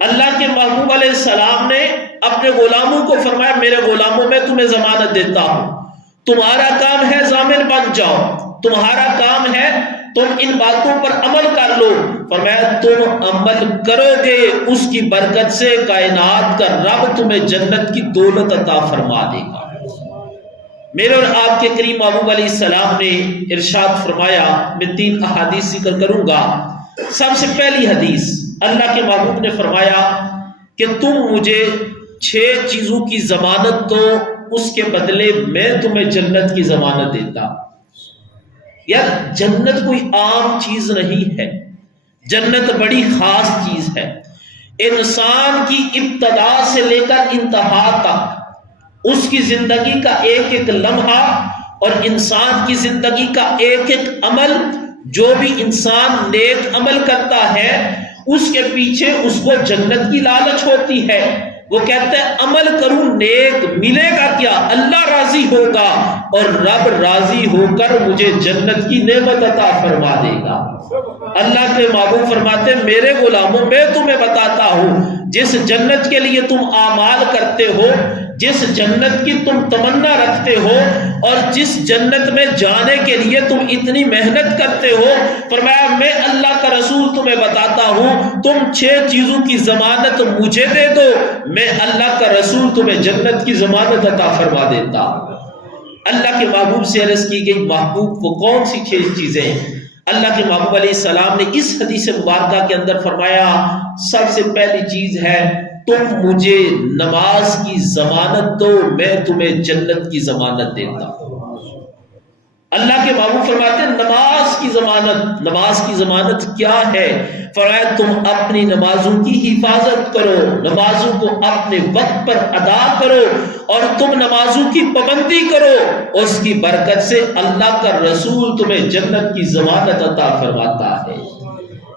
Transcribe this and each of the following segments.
اللہ کے محبوب علیہ السلام نے اپنے غلاموں کو فرمایا میرے غلاموں میں تمہیں ضمانت دیتا ہوں، تمہارا کام ہے ضامن بن جاؤ، تمہارا کام ہے تم ان باتوں پر عمل کر لو۔ فرمایا تم عمل کرو گے اس کی برکت سے کائنات کا رب تمہیں جنت کی دولت عطا فرما دے گا۔ میرے اور آپ کے کریم محبوب علیہ السلام نے ارشاد فرمایا، میں 3 احادیث ذکر کروں گا۔ سب سے پہلی حدیث، اللہ کے محبوب نے فرمایا کہ تم مجھے 6 چیزوں کی ضمانت دو، اس کے بدلے میں تمہیں جنت کی ضمانت دیتا۔ یار جنت کوئی عام چیز نہیں ہے، جنت بڑی خاص چیز ہے۔ انسان کی ابتدا سے لے کر انتہا تک اس کی زندگی کا ایک ایک لمحہ اور انسان کی زندگی کا ایک ایک عمل، جو بھی انسان نیک عمل کرتا ہے اس کے پیچھے اس کو جنت کی لالچ ہوتی ہے۔ وہ کہتا ہے عمل کروں نیک، ملے گا کیا؟ اللہ راضی ہوگا اور رب راضی ہو کر مجھے جنت کی نعمت عطا فرما دے گا۔ اللہ کے محبوب فرماتے ہیں میرے غلاموں میں تمہیں بتاتا ہوں جس جنت کے لیے تم اعمال کرتے ہو، جس جنت کی تم تمنا رکھتے ہو اور جس جنت میں جانے کے لیے تم اتنی محنت کرتے ہو، فرمایا میں اللہ کا رسول تمہیں بتاتا ہوں تم 6 چیزوں کی ضمانت مجھے دے دو، میں اللہ کا رسول تمہیں جنت کی ضمانت عطا فرما دیتا۔ اللہ کے محبوب سے عرض کی گئی محبوب وہ کون سی 6 چیزیں؟ اللہ کے محبوب علیہ السلام نے اس حدیث مبارکہ کے اندر فرمایا سب سے پہلی چیز ہے تم مجھے نماز کی ضمانت دو، میں تمہیں جنت کی ضمانت دیتا ہوں۔ اللہ کے محبوب فرماتے ہیں نماز کی ضمانت۔ نماز کی ضمانت کیا ہے؟ فرمایا تم اپنی نمازوں کی حفاظت کرو، نمازوں کو اپنے وقت پر ادا کرو اور تم نمازوں کی پابندی کرو، اس کی برکت سے اللہ کا رسول تمہیں جنت کی ضمانت عطا فرماتا ہے۔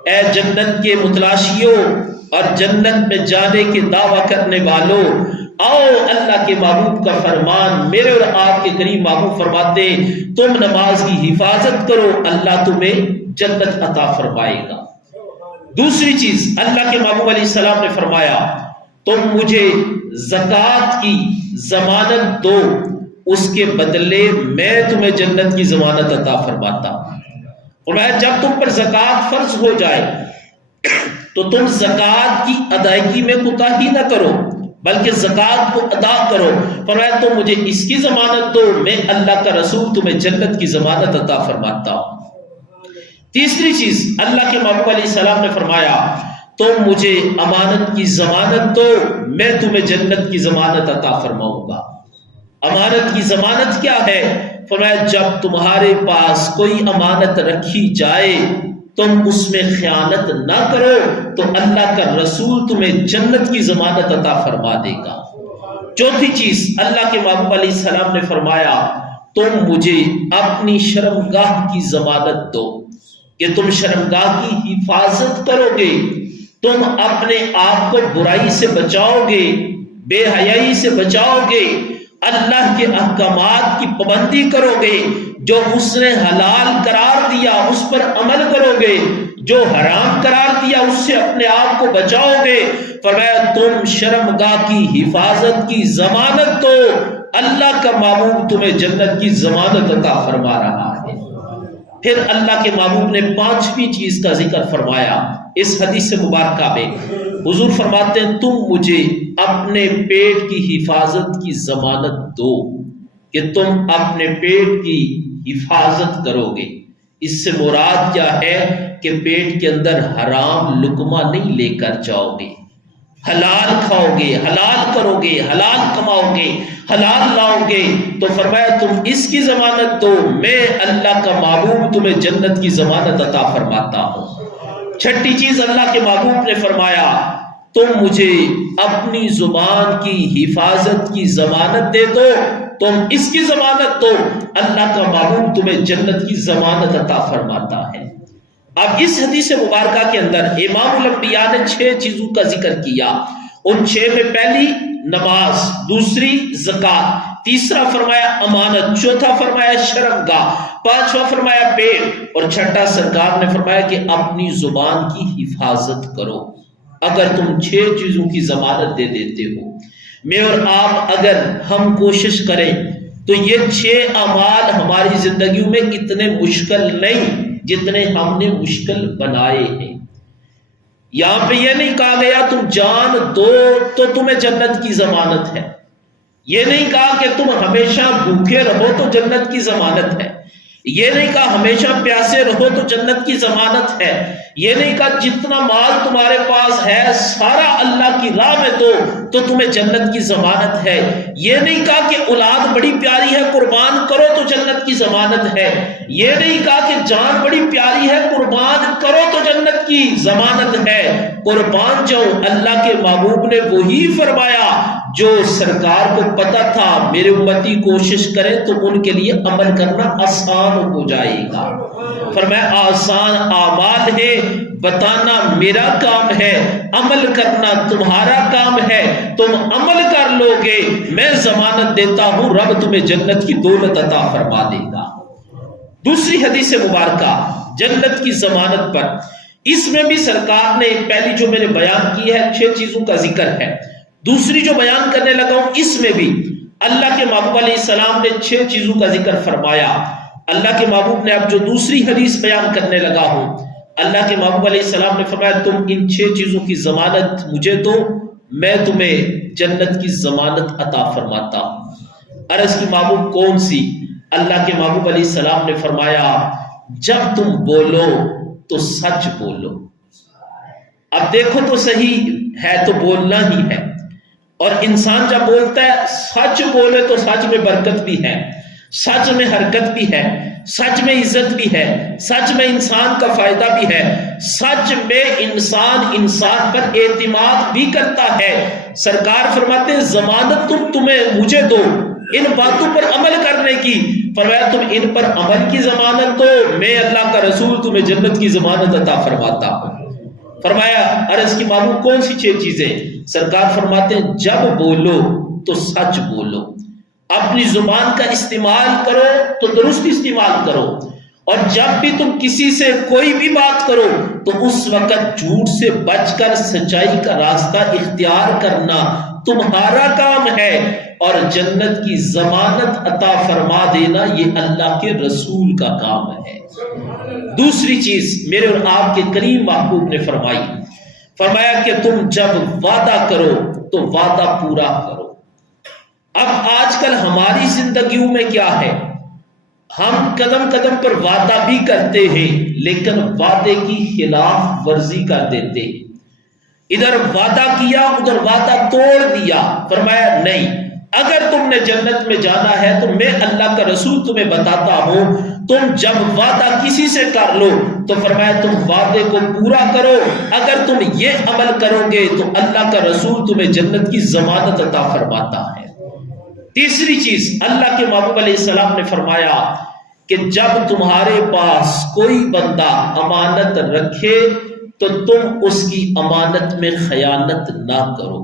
اے جنت کے متلاشیوں اور جنت میں جانے کے دعویٰ کرنے والوں، آؤ اللہ کے محبوب کا فرمان، میرے اور آپ کے قریب محبوب فرماتے تم نماز کی حفاظت کرو، اللہ تمہیں جنت عطا فرمائے گا۔ دوسری چیز اللہ کے محبوب علیہ السلام نے فرمایا تم مجھے زکوٰۃ کی ضمانت دو، اس کے بدلے میں تمہیں جنت کی ضمانت عطا فرماتا ہوں۔ فرمایا جب تم پر زکوٰۃ فرض ہو جائے تو تم زکوٰۃ کی ادائیگی میں کوتاہی نہ کرو بلکہ زکوٰۃ کو ادا کرو۔ فرمایا تم مجھے اس کی ضمانت دو، میں اللہ کا رسول تمہیں جنت کی ضمانت عطا فرماتا ہوں۔ تیسری چیز اللہ کے محبوب علیہ السلام نے فرمایا تم مجھے امانت کی ضمانت دو، میں تمہیں جنت کی ضمانت عطا فرماؤں گا۔ امانت کی ضمانت کیا ہے؟ فرمایا جب تمہارے پاس کوئی امانت رکھی جائے تم اس میں خیانت نہ کرو تو اللہ کا رسول تمہیں جنت کی ضمانت عطا فرما دے گا۔ چوتھی چیز اللہ کے محبوب علیہ السلام نے فرمایا تم مجھے اپنی شرمگاہ کی ضمانت دو کہ تم شرمگاہ کی حفاظت کرو گے، تم اپنے آپ کو برائی سے بچاؤ گے، بے حیائی سے بچاؤ گے، اللہ کے احکامات کی پابندی کرو گے، جو اس نے حلال قرار دیا اس پر عمل کرو گے، جو حرام قرار دیا اس سے اپنے آپ کو بچاؤ گے۔ فرمایا تم شرمگاہ کی حفاظت کی ضمانت دو، اللہ کا محبوب تمہیں جنت کی ضمانت عطا فرما رہا ہے۔ پھر اللہ کے محبوب نے 5ویں چیز کا ذکر فرمایا اس حدیث مبارکہ میں۔ حضور فرماتے ہیں تم مجھے اپنے پیٹ کی حفاظت کی ضمانت دو کہ تم اپنے پیٹ کی حفاظت کرو گے۔ اس سے مراد کیا ہے کہ پیٹ کے اندر حرام لقمہ نہیں لے کر جاؤ گے، حلال کھاؤ گے، حلال کرو گے، حلال کماؤ گے، حلال لاؤ گے۔ تو فرمایا تم اس کی ضمانت دو، میں اللہ کا محبوب تمہیں جنت کی ضمانت عطا فرماتا ہوں۔ 6ٹھی چیز اللہ کے محبوب نے فرمایا تم مجھے اپنی زبان کی حفاظت کی ضمانت دے دو، تم اس کی ضمانت دو، اللہ کا محبوب تمہیں جنت کی ضمانت عطا فرماتا ہے۔ اب اس حدیث مبارکہ کے اندر امام الانبیاء نے 6 چیزوں کا ذکر کیا۔ ان 6 میں پہلی نماز، دوسری زکوٰۃ، تیسرا فرمایا امانت، چوتھا فرمایا شرمگاہ، پانچواں فرمایا پیٹ، اور چھٹا سرکار نے فرمایا کہ اپنی زبان کی حفاظت کرو، اگر تم 6 چیزوں کی ضمانت دے دیتے ہو۔ میں اور آپ اگر ہم کوشش کریں تو یہ 6 اعمال ہماری زندگیوں میں اتنے مشکل نہیں جتنے ہم نے مشکل بنائے ہیں۔ یہاں پہ یہ نہیں کہا گیا تم جان دو تو تمہیں جنت کی ضمانت ہے، یہ نہیں کہا کہ تم ہمیشہ بھوکے رہو تو جنت کی ضمانت ہے، یہ نہیں کہا ہمیشہ پیاسے رہو تو جنت کی ضمانت ہے، یہ نہیں کہا جتنا مال تمہارے پاس ہے سارا اللہ کی راہ میں دو تو تمہیں جنت کی ضمانت ہے، یہ نہیں کہا کہ اولاد بڑی پیاری ہے قربان کرو تو جنت کی ضمانت ہے، یہ نہیں کہا کہ جان بڑی پیاری ہے قربان کرو تو جنت کی ضمانت ہے۔ قربان جاؤ، اللہ کے محبوب نے وہی فرمایا جو سرکار کو پتا تھا میرے امتی کوشش کریں تو ان کے لیے عمل کرنا آسان ہو جائے گا۔ فرمایا آسان اعمال ہے، بتانا میرا کام ہے، عمل کرنا تمہارا کام ہے، تم عمل کر لو گے میں ضمانت دیتا ہوں رب تمہیں جنت کی دولت عطا فرما دے گا۔ دوسری حدیث مبارکہ جنت کی ضمانت پر، اس میں بھی سرکار نے پہلی جو میں نے بیان کی ہے 6 چیزوں کا ذکر ہے، دوسری جو بیان کرنے لگا ہوں اس میں بھی اللہ کے محبوب علیہ السلام نے 6 چیزوں کا ذکر فرمایا۔ اللہ کے محبوب نے اب جو دوسری حدیث بیان کرنے لگا ہوں، اللہ کے محبوب علیہ السلام نے فرمایا تم ان 6 چیزوں کی ضمانت مجھے دو، میں تمہیں جنت کی ضمانت عطا فرماتا ہوں۔ عرض کی محبوب کون سی؟ اللہ کے محبوب علیہ السلام نے فرمایا جب تم بولو تو سچ بولو۔ اب دیکھو تو صحیح ہے تو بولنا ہی ہے، اور انسان جب بولتا ہے سچ بولے تو سچ میں برکت بھی ہے، سچ میں حرکت بھی ہے، سچ میں عزت بھی ہے، سچ میں انسان کا فائدہ بھی ہے، سچ میں انسان پر اعتماد بھی کرتا ہے۔ سرکار فرماتے ہیں ضمانت تمہیں مجھے دو ان باتوں پر عمل کرنے کی، فرمایا تم ان پر عمل کی ضمانت دو، میں اللہ کا رسول تمہیں جنت کی ضمانت عطا فرماتا ہوں۔ فرمایا عرض کی معلوم کون سی 6 چیزیں؟ سرکار فرماتے ہیں جب بولو تو سچ بولو، اپنی زبان کا استعمال کرو تو درست استعمال کرو، اور جب بھی تم کسی سے کوئی بھی بات کرو تو اس وقت جھوٹ سے بچ کر سچائی کا راستہ اختیار کرنا تمہارا کام ہے، اور جنت کی ضمانت عطا فرما دینا یہ اللہ کے رسول کا کام ہے۔ دوسری چیز میرے اور آپ کے کریم محبوب نے فرمایا کہ تم جب وعدہ کرو تو وعدہ پورا کرو۔ اب آج کل ہماری زندگیوں میں کیا ہے، ہم قدم قدم پر وعدہ بھی کرتے ہیں لیکن وعدے کی خلاف ورزی کر دیتے ہیں، ادھر وعدہ کیا ادھر وعدہ توڑ دیا۔ فرمایا نہیں، اگر تم نے جنت میں جانا ہے تو میں اللہ کا رسول تمہیں بتاتا ہوں تم جب وعدہ کسی سے کر لو تو فرمایا تم وعدے کو پورا کرو، اگر تم یہ عمل کرو گے تو اللہ کا رسول تمہیں جنت کی ضمانت عطا فرماتا ہے۔ تیسری چیز اللہ کے محبوب علیہ السلام نے فرمایا کہ جب تمہارے پاس کوئی بندہ امانت رکھے تو تم اس کی امانت میں خیانت نہ کرو۔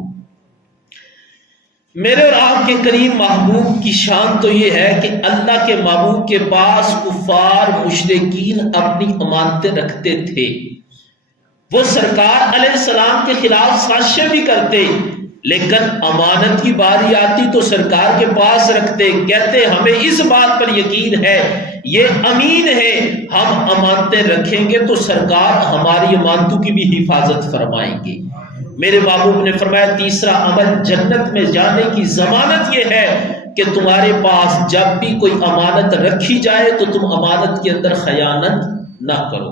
میرے اور آپ کے کریم محبوب کی شان تو یہ ہے کہ اللہ کے محبوب کے پاس کفار مشرکین اپنی امانتیں رکھتے تھے، وہ سرکار علیہ السلام کے خلاف سازشیں بھی کرتے، لیکن امانت کی باری آتی تو سرکار کے پاس رکھتے، کہتے ہمیں اس بات پر یقین ہے یہ امین ہے، ہم امانتیں رکھیں گے تو سرکار ہماری امانتوں کی بھی حفاظت فرمائیں گے۔ میرے محبوب نے فرمایا تیسرا عمل جنت میں جانے کی ضمانت یہ ہے کہ تمہارے پاس جب بھی کوئی امانت رکھی جائے تو تم امانت کے اندر خیانت نہ کرو۔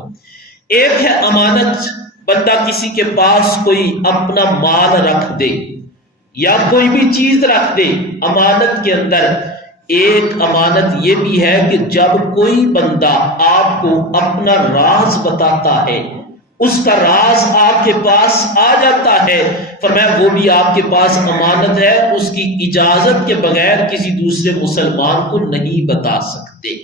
ایک ہے امانت، بندہ کسی کے پاس کوئی اپنا مال رکھ دے یا کوئی بھی چیز رکھ دے امانت کے اندر۔ ایک امانت یہ بھی ہے کہ جب کوئی بندہ آپ کو اپنا راز بتاتا ہے، اس کا راز آپ کے پاس آ جاتا ہے، فرمایا وہ بھی آپ کے پاس امانت ہے، اس کی اجازت کے بغیر کسی دوسرے مسلمان کو نہیں بتا سکتے۔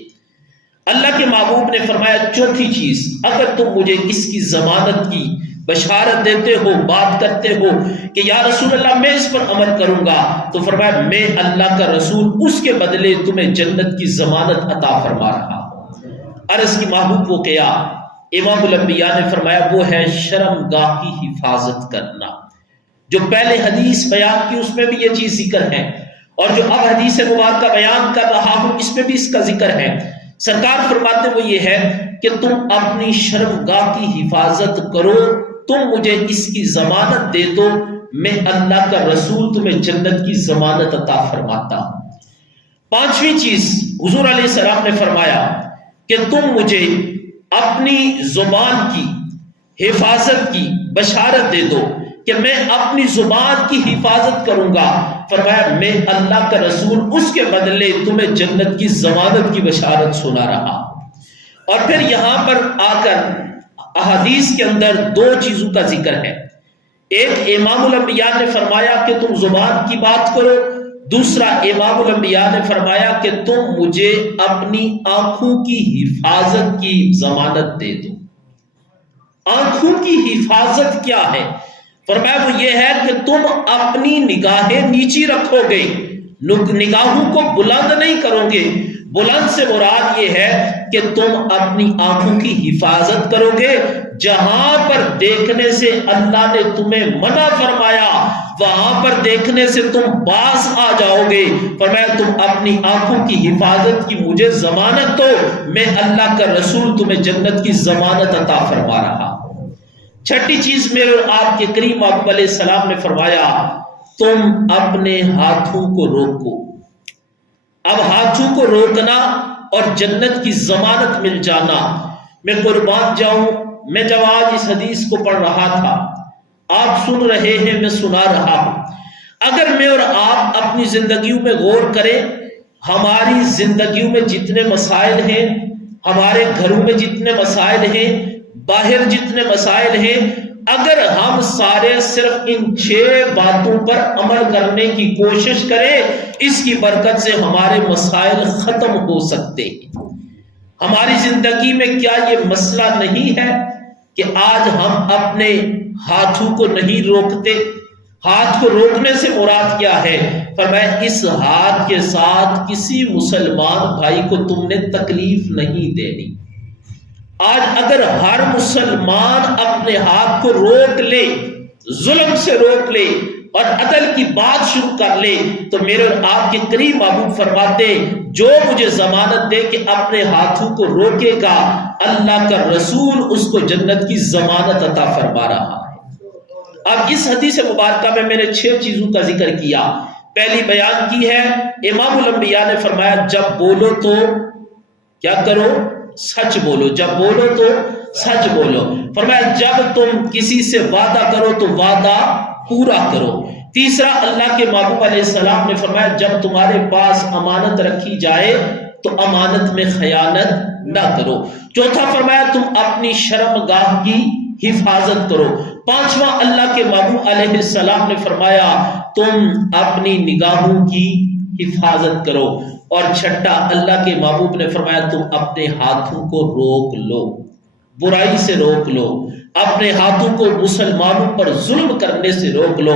اللہ کے محبوب نے فرمایا چوتھی چیز، اگر تم مجھے اس کی ضمانت کی بشارت دیتے ہو، بات کرتے ہو کہ یا رسول اللہ میں اس پر عمل کروں گا، تو فرمایا میں اللہ کا رسول اس کے بدلے تمہیں جنت کی ضمانت عطا فرما رہا ہوں۔ عرض کی محبوب وہ کیا؟ امام الانبیاء نے فرمایا وہ ہے شرمگاہ کی حفاظت کرنا۔ جو پہلے حدیث بیان کی اس میں بھی یہ چیز ذکر ہے، اور جو اب حدیث مبارکہ بیان کر رہا ہوں اس میں بھی اس کا ذکر ہے۔ سرکار فرماتے وہ یہ ہے کہ تم اپنی شرمگاہ کی حفاظت کرو، تم مجھے اس کی ضمانت دے دو، میں اللہ کا رسول تمہیں جنت کی ضمانت عطا فرماتا ہوں۔ پانچویں چیز حضور علیہ السلام نے فرمایا کہ تم مجھے اپنی زبان کی حفاظت کی بشارت دے دو کہ میں اپنی زبان کی حفاظت کروں گا۔ فرمایا میں اللہ کا رسول اس کے بدلے تمہیں جنت کی ضمانت کی بشارت سنا رہا۔ اور پھر یہاں پر آ کر احادیث کے اندر دو چیزوں کا ذکر ہے۔ ایک امام الانبیاء نے فرمایا کہ تم زبان کی بات کرو، دوسرا امام الانبیاء نے فرمایا کہ تم مجھے اپنی آنکھوں کی حفاظت کی ضمانت دے دو۔ آنکھوں کی حفاظت کیا ہے؟ فرمایا وہ یہ ہے کہ تم اپنی نگاہیں نیچی رکھو گے، نگاہوں کو بلند نہیں کرو گے۔ بلند سے مراد یہ ہے کہ تم اپنی آنکھوں کی حفاظت کرو گے، جہاں پر دیکھنے سے اللہ نے تمہیں منع فرمایا وہاں پر دیکھنے سے تم باز آ جاؤ گے۔ فرمایا تم اپنی آنکھوں کی حفاظت کی مجھے ضمانت دو، میں اللہ کا رسول تمہیں جنت کی ضمانت عطا فرما رہا۔ چھٹی چیز میرے اور آپ کے کریم محبوب علیہ السلام نے فرمایا تم اپنے ہاتھوں کو روکو۔ اب ہاتھوں کو روکنا اور جنت کی ضمانت مل جانا، میں قربان جاؤں، میں جب آج اس حدیث کو پڑھ رہا تھا، آپ سن رہے ہیں، میں سنا رہا ہوں، اگر میں اور آپ اپنی زندگیوں میں غور کریں، ہماری زندگیوں میں جتنے مسائل ہیں، ہمارے گھروں میں جتنے مسائل ہیں، باہر جتنے مسائل ہیں، اگر ہم سارے صرف ان 6 باتوں پر عمل کرنے کی کوشش کریں، اس کی برکت سے ہمارے مسائل ختم ہو سکتے ہیں۔ ہماری زندگی میں کیا یہ مسئلہ نہیں ہے کہ آج ہم اپنے ہاتھوں کو نہیں روکتے؟ ہاتھ کو روکنے سے مراد کیا ہے؟ فرمایا اس ہاتھ کے ساتھ کسی مسلمان بھائی کو تم نے تکلیف نہیں دینی۔ آج اگر ہر مسلمان اپنے ہاتھ کو روک لے، ظلم سے روک لے اور عدل کی بات شروع کر لے، تو میرے اور آپ کے قریب محبوب فرماتے جو مجھے ضمانت دے کہ اپنے ہاتھوں کو روکے گا، اللہ کا رسول اس کو جنت کی ضمانت عطا فرما رہا ہے۔ اب اس حدیث مبارکہ میں نے 6 چیزوں کا ذکر کیا۔ پہلی بیان کی ہے، امام الانبیاء نے فرمایا جب بولو تو کیا کرو؟ سچ بولو۔ جب بولو تو سچ بولو۔ فرمایا جب تم کسی سے وعدہ کرو تو وعدہ پورا کرو۔ تیسرا، اللہ کے محبوب علیہ السلام نے فرمایا جب تمہارے پاس امانت رکھی جائے تو امانت میں خیانت نہ کرو۔ چوتھا فرمایا تم اپنی شرمگاہ کی حفاظت کرو۔ پانچواں، اللہ کے محبوب علیہ السلام نے فرمایا تم اپنی نگاہوں کی حفاظت کرو۔ اور چھٹا، اللہ کے محبوب نے فرمایا تم اپنے ہاتھوں کو روک لو، برائی سے روک لو، اپنے ہاتھوں کو مسلمانوں پر ظلم کرنے سے روک لو۔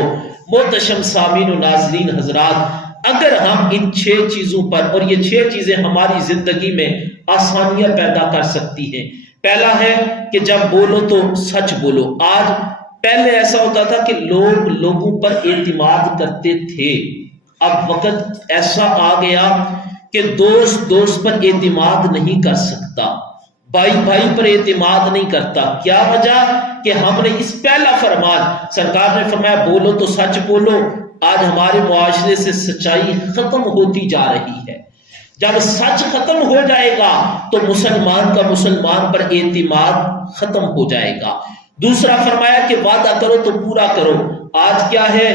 محتشم سامعین و ناظرین حضرات، اگر ہم ان 6 چیزوں پر، اور یہ 6 چیزیں ہماری زندگی میں آسانیاں پیدا کر سکتی ہیں۔ پہلا ہے کہ جب بولو تو سچ بولو۔ آج پہلے ایسا ہوتا تھا کہ لوگ لوگوں پر اعتماد کرتے تھے، اب وقت ایسا آ گیا کہ دوست پر اعتماد نہیں کر سکتا، بھائی پر اعتماد نہیں کرتا۔ کیا وجہ؟ کہ ہم نے اس پہلا فرمان، سرکار نے فرمایا بولو تو سچ بولو، آج ہمارے معاشرے سے سچائی ختم ہوتی جا رہی ہے۔ جب سچ ختم ہو جائے گا تو مسلمان کا مسلمان پر اعتماد ختم ہو جائے گا۔ دوسرا فرمایا کہ وعدہ کرو تو پورا کرو۔ آج کیا ہے؟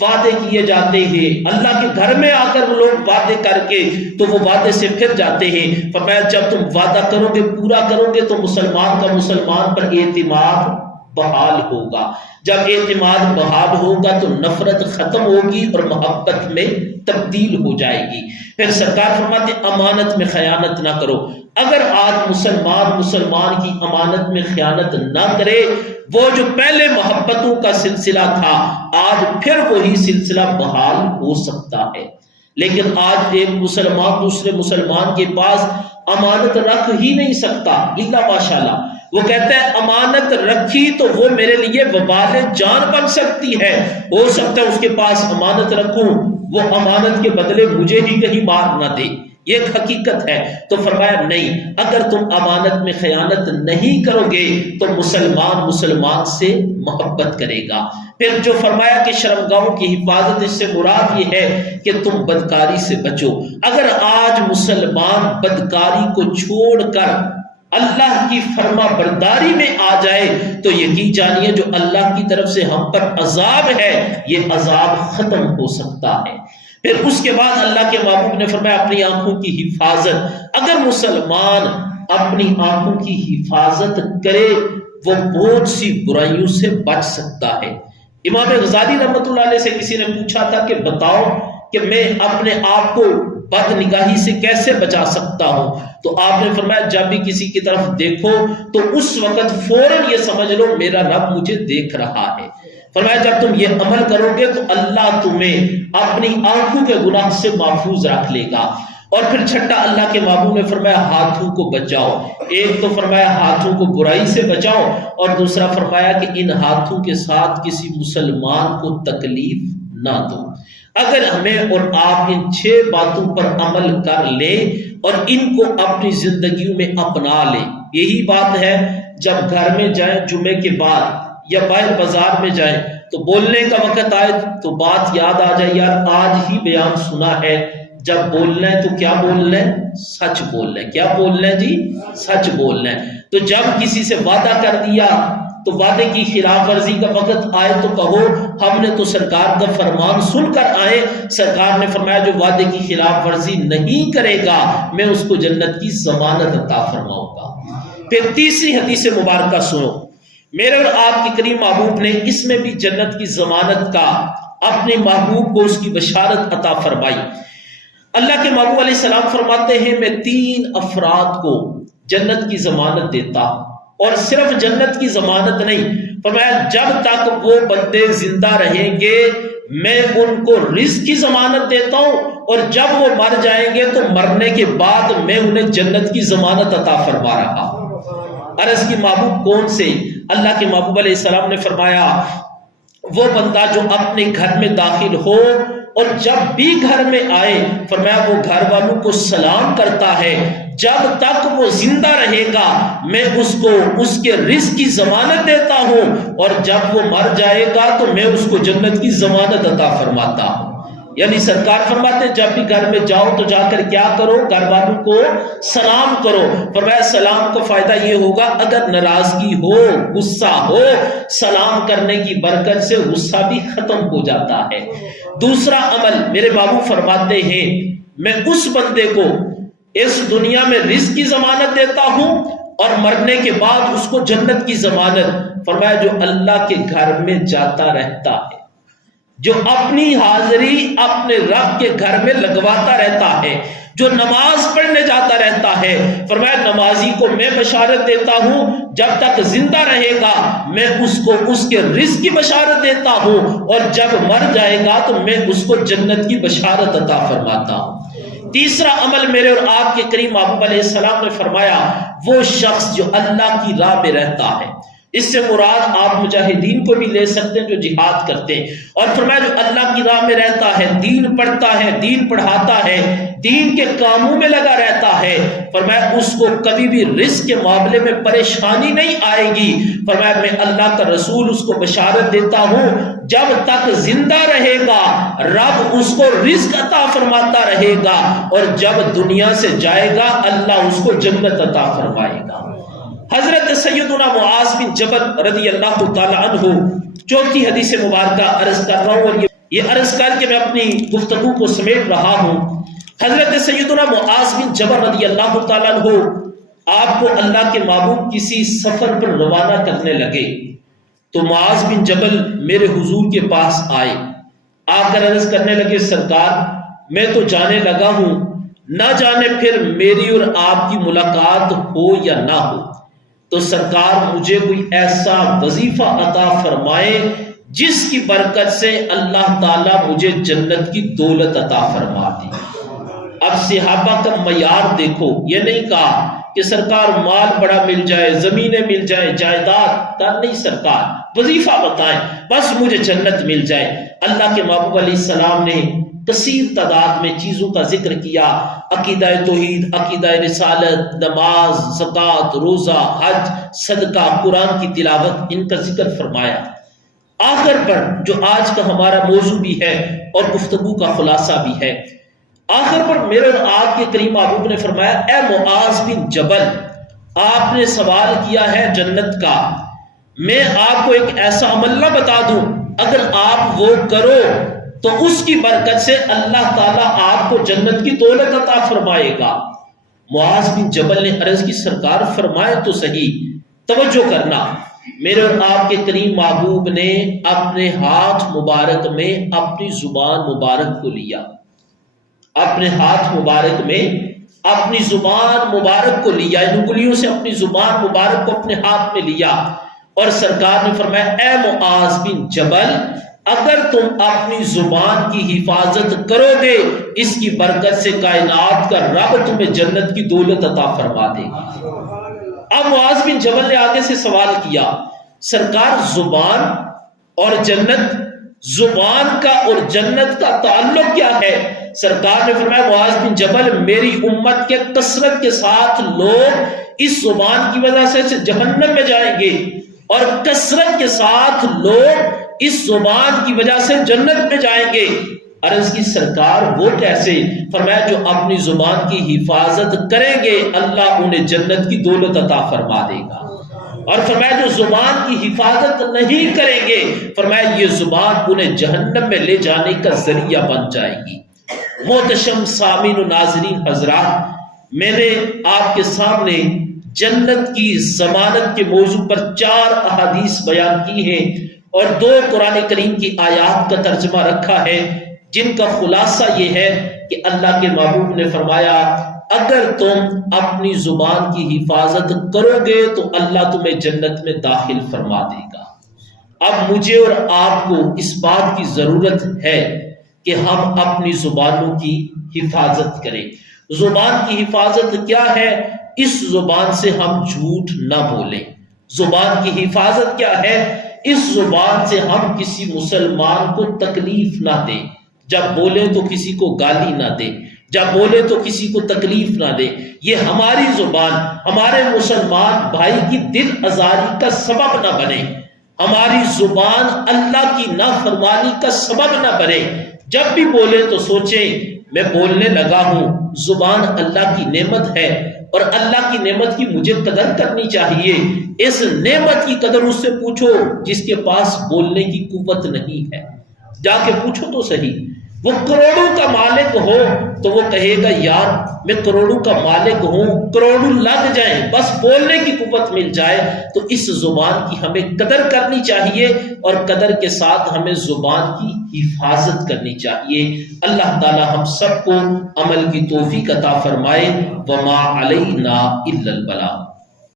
وعدے کیے جاتے ہیں، اللہ کے گھر میں آ کر لوگ وعدے کر کے تو وہ وعدے سے پھر جاتے ہیں۔ فرمایا جب تم وعدہ کرو گے، پورا کرو گے، تو مسلمان کا مسلمان پر اعتماد بحال ہوگا۔ جب اعتماد بحال ہوگا تو نفرت ختم ہوگی اور محبت میں تبدیل ہو جائے گی۔ پھر سرکار فرماتے امانت میں خیانت نہ کرو۔ اگر آج مسلمان کی امانت میں خیانت نہ کرے، وہ جو پہلے محبتوں کا سلسلہ تھا آج پھر وہی سلسلہ بحال ہو سکتا ہے۔ لیکن آج ایک مسلمان دوسرے مسلمان کے پاس امانت رکھ ہی نہیں سکتا، الا ماشاءاللہ وہ کہتا ہے امانت رکھی تو وہ میرے لیے وبال جان بن سکتی ہے، ہو سکتا ہے اس کے پاس امانت رکھوں وہ امانت کے بدلے مجھے ہی کہیں مار نہ دے، یہ ایک حقیقت ہے۔ تو فرمایا نہیں، اگر تم امانت میں خیانت نہیں کرو گے تو مسلمان سے محبت کرے گا۔ پھر جو فرمایا کہ شرمگاہوں کی حفاظت، اس سے مراد یہ ہے کہ تم بدکاری سے بچو۔ اگر آج مسلمان بدکاری کو چھوڑ کر اللہ کی فرما برداری میں آ جائے تو یقین جانیے جو اللہ کی طرف سے ہم پر عذاب ہے یہ عذاب ختم ہو سکتا ہے۔ پھر اس کے بعد اللہ کے محبوب نے فرمایا اپنی آنکھوں کی حفاظت۔ اگر مسلمان اپنی آنکھوں کی حفاظت کرے وہ بہت سی برائیوں سے بچ سکتا ہے۔ امام غزالی رحمۃ اللہ علیہ سے کسی نے پوچھا تھا کہ بتاؤ کہ میں اپنے آپ کو بد نگاہی سے کیسے بچا سکتا ہوں، تو آپ نے فرمایا جب بھی کسی کی طرف دیکھو تو اس وقت فوراً یہ سمجھ لو میرا رب مجھے دیکھ رہا ہے۔ فرمایا جب تم یہ عمل کرو گے تو اللہ تمہیں اپنی آنکھوں کے گناہ سے محفوظ رکھ لے گا۔ اور پھر چھٹا اللہ کے محبوب نے فرمایا ہاتھوں کو بچاؤ۔ ایک تو فرمایا ہاتھوں کو برائی سے بچاؤ، اور دوسرا فرمایا کہ ان ہاتھوں کے ساتھ کسی مسلمان کو تکلیف نہ دو۔ اگر ہمیں اور آپ ان 6 باتوں پر عمل کر لیں اور ان کو اپنی زندگیوں میں اپنا لیں، یہی بات ہے جب گھر میں جائیں جمعے کے بعد یا باہر بازار میں جائیں تو بولنے کا وقت آئے تو بات یاد آ جائے یار آج ہی بیان سنا ہے، جب بولنا ہے تو کیا بولنا ہے؟ سچ بولنا ہے۔ کیا بولنا ہے جی؟ سچ بولنا ہے۔ تو جب کسی سے وعدہ کر دیا تو وعدے کی خلاف ورزی کا وقت آئے تو کہو ہم نے تو سرکار کا فرمان سن کر آئے، سرکار نے فرمایا جو وعدے کی خلاف ورزی نہیں کرے گا میں اس کو جنت کی ضمانت عطا فرماؤں گا۔ پھر تیسری حدیث مبارکہ سنو، میرے اور آپ کے کریم محبوب نے اس میں بھی جنت کی ضمانت کا اپنے محبوب کو اس کی بشارت عطا فرمائی۔ اللہ کے محبوب علیہ السلام فرماتے ہیں میں 3 افراد کو جنت کی ضمانت دیتا ہوں، اور صرف جنت کی ضمانت نہیں، فرمایا جب تک وہ بندے زندہ رہیں گے میں ان کو رزق کی ضمانت دیتا ہوں، اور جب وہ مر جائیں گے تو مرنے کے بعد میں انہیں جنت کی ضمانت عطا فرما رہا ہوں۔ عرض کی محبوب کون سے؟ اللہ کے محبوب علیہ السلام نے فرمایا وہ بندہ جو اپنے گھر میں داخل ہو اور جب بھی گھر میں آئے فرمایا وہ گھر والوں کو سلام کرتا ہے، جب تک وہ زندہ رہے گا میں اس کو اس کے رزق کی ضمانت دیتا ہوں، اور جب وہ مر جائے گا تو میں اس کو جنت کی ضمانت عطا فرماتا ہوں۔ یعنی سرکار فرماتے ہیں جب بھی گھر میں جاؤ تو جا کر کیا کرو؟ گھر والوں کو سلام کرو۔ فرمایا سلام کا فائدہ یہ ہوگا اگر ناراضگی ہو، غصہ ہو، سلام کرنے کی برکت سے غصہ بھی ختم ہو جاتا ہے۔ دوسرا عمل میرے بابو فرماتے ہیں میں اس بندے کو اس دنیا میں رزق کی ضمانت دیتا ہوں اور مرنے کے بعد اس کو جنت کی ضمانت۔ فرمایا جو اللہ کے گھر میں جاتا رہتا ہے، جو اپنی حاضری اپنے رب کے گھر میں لگواتا رہتا ہے، جو نماز پڑھنے جاتا رہتا ہے، فرمایا نمازی کو میں بشارت دیتا ہوں جب تک زندہ رہے گا میں اس کو اس کے رزق کی بشارت دیتا ہوں، اور جب مر جائے گا تو میں اس کو جنت کی بشارت عطا فرماتا ہوں۔ تیسرا عمل میرے اور آپ کے کریم محبوب علیہ السلام نے فرمایا وہ شخص جو اللہ کی راہ میں رہتا ہے، اس سے مراد آپ مجاہدین کو بھی لے سکتے ہیں جو جہاد کرتے ہیں، اور فرمایا جو اللہ کی راہ میں رہتا ہے، دین پڑھتا ہے، دین پڑھاتا ہے، دین کے کاموں میں لگا رہتا ہے، فرمایا اس کو کبھی بھی رزق کے معاملے میں پریشانی نہیں آئے گی۔ فرمایا میں اللہ کا رسول اس کو بشارت دیتا ہوں جب تک زندہ رہے گا رب اس کو رزق عطا فرماتا رہے گا، اور جب دنیا سے جائے گا اللہ اس کو جنت عطا فرمائے گا۔ حضرت سیدنا معاذ بن جبل رضی اللہ تعالی عنہ چوتھی حدیث مبارکہ عرض کر رہا ہوں، اور یہ عرض کر کے میں اپنی گفتگو کو سمیٹ رہا ہوں۔ حضرت سیدنا معاذ بن جبل رضی اللہ تعالی عنہ آپ کو اللہ کے محبوب کسی سفر پر روانہ کرنے لگے تو معاذ بن جبل میرے حضور کے پاس آئے، آ کر عرض کرنے لگے سرکار میں تو جانے لگا ہوں، نہ جانے پھر میری اور آپ کی ملاقات ہو یا نہ ہو، تو سرکار مجھے کوئی ایسا وظیفہ عطا فرمائے جس کی برکت سے اللہ تعالیٰ مجھے جنت کی دولت عطا فرما دی۔ اب صحابہ کا معیار دیکھو، یہ نہیں کہا کہ سرکار مال بڑا مل جائے، زمینیں مل جائیں، جائیداد نہیں سرکار، وظیفہ بتائیں بس مجھے جنت مل جائے۔ اللہ کے محبوب علیہ السلام نے کثیر تعداد میں چیزوں کا ذکر کیا، عقیدہ توحید، عقیدہ رسالت، نماز، زکوٰۃ، روزہ، حج، صدقہ، قرآن کی تلاوت، ان کا ذکر فرمایا۔ آخر پر جو آج کا ہمارا موضوع بھی ہے اور گفتگو کا خلاصہ بھی ہے، آخر پر میرے اور آپ کے کریم محبوب نے فرمایا، اے معاذ بن جبل، آپ نے سوال کیا ہے جنت کا، میں آپ کو ایک ایسا عمل نہ بتا دوں اگر آپ وہ کرو تو اس کی برکت سے اللہ تعالیٰ آپ کو جنت کی دولت عطا فرمائے گا۔ معاذ بن جبل نے عرض کی، سرکار فرمائے تو صحیح۔ توجہ کرنا، میرے اور آپ کے کریم محبوب نے اپنے ہاتھ مبارک میں اپنی زبان مبارک کو لیا، اپنے ہاتھ مبارک میں اپنی زبان مبارک کو لیا، ان انگلیوں سے اپنی زبان مبارک کو اپنے ہاتھ میں لیا، اور سرکار نے فرمایا، اے معاذ بن جبل، اگر تم اپنی زبان کی حفاظت کرو گے اس کی برکت سے کائنات کا رب تمہیں جنت کی دولت عطا فرما دے گا۔ اب معاذ بن جبل نے آگے سے سوال کیا، سرکار زبان اور جنت، زبان کا اور جنت کا تعلق کیا ہے؟ سرکار نے فرمایا، معاذ بن جبل، میری امت کے کثرت کے ساتھ لوگ اس زبان کی وجہ سے جہنم میں جائیں گے، اور کثرت کے ساتھ لوگ اس زبان کی وجہ سے جنت میں جائیں گے۔ عرض کی، سرکار وہ کیسے؟ فرمایا، جو اپنی زبان کی حفاظت کریں گے اللہ انہیں جنت کی دولت عطا فرما دے گا، اور فرمایا جو زبان کی حفاظت نہیں کریں گے فرمایا یہ زبان انہیں جہنم میں لے جانے کا ذریعہ بن جائے گی۔ محتشم سامعین و ناظرین حضرات، میں نے آپ کے سامنے جنت کی ضمانت کے موضوع پر 4 احادیث بیان کی ہیں اور 2 قرآن کریم کی آیات کا ترجمہ رکھا ہے، جن کا خلاصہ یہ ہے کہ اللہ کے محبوب نے فرمایا، اگر تم اپنی زبان کی حفاظت کرو گے تو اللہ تمہیں جنت میں داخل فرما دے گا۔ اب مجھے اور آپ کو اس بات کی ضرورت ہے کہ ہم اپنی زبانوں کی حفاظت کریں۔ زبان کی حفاظت کیا ہے؟ اس زبان سے ہم جھوٹ نہ بولیں۔ زبان کی حفاظت کیا ہے؟ اس زبان سے ہم کسی مسلمان کو تکلیف نہ دیں، جب بولیں تو کسی کو گالی نہ دیں، جب بولے تو کسی کو تکلیف نہ دے۔ یہ ہماری زبان ہمارے مسلمان بھائی کی دل آزاری کا سبب نہ بنے، ہماری زبان اللہ کی نافرمانی کا سبب نہ بنے۔ جب بھی بولے تو سوچیں میں بولنے لگا ہوں، زبان اللہ کی نعمت ہے اور اللہ کی نعمت کی مجھے قدر کرنی چاہیے۔ اس نعمت کی قدر اس سے پوچھو جس کے پاس بولنے کی قوت نہیں ہے، جا کے پوچھو تو صحیح۔ وہ کروڑوں کا مالک ہو تو وہ کہے گا یار میں کروڑوں کا مالک ہوں، کروڑوں لگ جائیں بس بولنے کی قوت مل جائے۔ تو اس زبان کی ہمیں قدر کرنی چاہیے اور قدر کے ساتھ ہمیں زبان کی حفاظت کرنی چاہیے۔ اللہ تعالی ہم سب کو عمل کی توفیق عطا فرمائے۔ وما علینا الا البلاغ۔